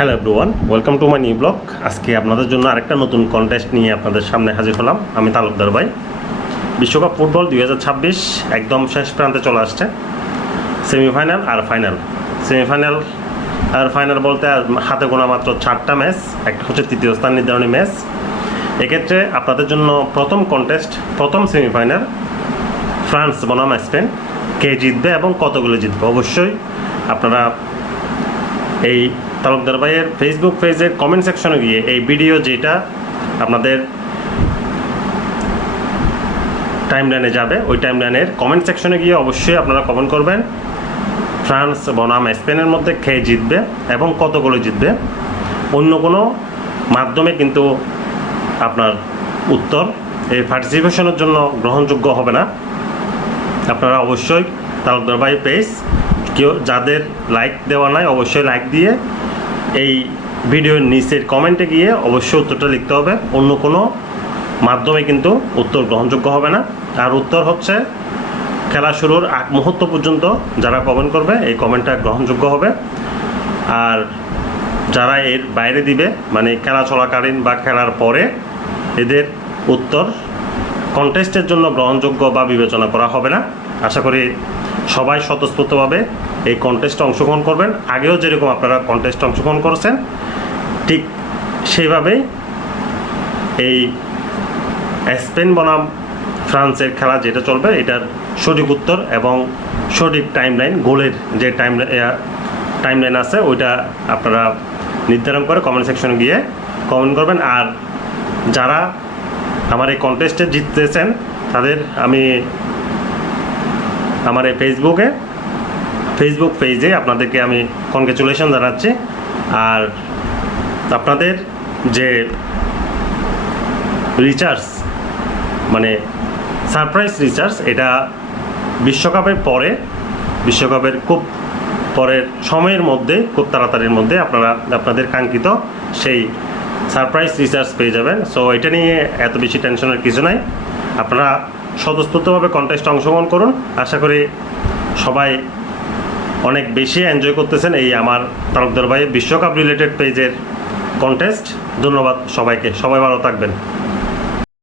Hello everyone, welcome to my new blog. আজকে আপনাদের জন্য আরেকটা নতুন কন্টেস্ট নিয়ে আপনাদের সামনে হাজির হলাম। আমি তালুকদার ভাই। বিশ্বকাপ ফুটবল 2026 একদম শেষ প্রান্তে চলে আসছে। সেমিফাইনাল আর ফাইনাল। সেমিফাইনাল আর ফাইনাল বলতে হাতে গোনা মাত্র 4টা ম্যাচ, একটা হচ্ছে তৃতীয় স্থান নির্ধারণী ম্যাচ। এক্ষেত্রে আপনাদের জন্য প্রথম কন্টেস্ট, প্রথম সেমিফাইনাল ফ্রান্স বনাম স্পেন, কে জিতবে এবং কতগুলো জিতবে। অবশ্যই আপনারা এই তালুকদার ভাইয়ের ফেসবুক পেজের কমেন্ট সেকশনে গিয়ে এই ভিডিও যেটা আপনাদের টাইমলাইনে যাবে, ওই টাইমলাইনের কমেন্ট সেকশনে গিয়ে অবশ্যই আপনারা কমেন্ট করবেন ফ্রান্স বনাম স্পেনের মধ্যে কে জিতবে এবং কতগুলো জিতবে। অন্য কোনো মাধ্যমে কিন্তু আপনার উত্তর এই পার্টিসিপেশনের জন্য গ্রহণযোগ্য হবে না। আপনারা অবশ্যই তালুকদার ভাই পেজ কেউ যাদের লাইক দেওয়া নাই অবশ্যই লাইক দিয়ে এই ভিডিওর নিচের কমেন্টে গিয়ে অবশ্যই উত্তরটা লিখতে হবে। অন্য কোনো মাধ্যমে কিন্তু উত্তর গ্রহণযোগ্য হবে না। আর উত্তর হচ্ছে খেলা শুরুর আগ মুহূর্ত পর্যন্ত যারা কমেন্ট করবে এই কমেন্টটা গ্রহণযোগ্য হবে। আর যারা এর বাইরে দিবে, মানে খেলা চলাকালীন বা খেলার পরে, এদের উত্তর কন্টেস্টের জন্য গ্রহণযোগ্য বা বিবেচনা করা হবে না। আশা করি সবাই স্বতঃস্ফূর্তভাবে এই কন্টেস্টে অংশগ্রহণ করবেন। আগেও যেরকম আপনারা কন্টেস্টে অংশগ্রহণ করেছেন ঠিক সেইভাবেই এই স্পেন বনাম ফ্রান্সের খেলা যেটা চলবে এটার সঠিক উত্তর এবং সঠিক টাইমলাইন, গোলের যে টাইমলাইন আছে ওইটা আপনারা নির্ধারণ করে কমেন্ট সেকশনে গিয়ে কমেন্ট করবেন। আর যারা আমার এই কন্টেস্টে জিততেছেন তাদের আমি আমার এই ফেসবুক পেজে আপনাদেরকে আমি কনগ্রাচুলেশন জানাচ্ছি। আর আপনাদের যে রিচার্জ, মানে সারপ্রাইজ রিচার্জ, এটা বিশ্বকাপের খুব পরের সময়ের মধ্যে, খুব তাড়াতাড়ির মধ্যে আপনারা আপনাদের কাঙ্ক্ষিত সেই সারপ্রাইজ রিচার্জ পেয়ে যাবেন। সো এটা নিয়ে এত বেশি টেনশনের কিছু নাই। আপনারা স্বতঃস্ফূর্তভাবে কন্টেস্টে অংশগ্রহণ করুন। আশা করি সবাই অনেক বেশি এনজয় করতেছেন এই আমার তালুকদার ভাইয়ের বিশ্বকাপ রিলেটেড পেজের কন্টেস্ট। ধন্যবাদ সবাইকে, সবাই ভালো থাকবেন।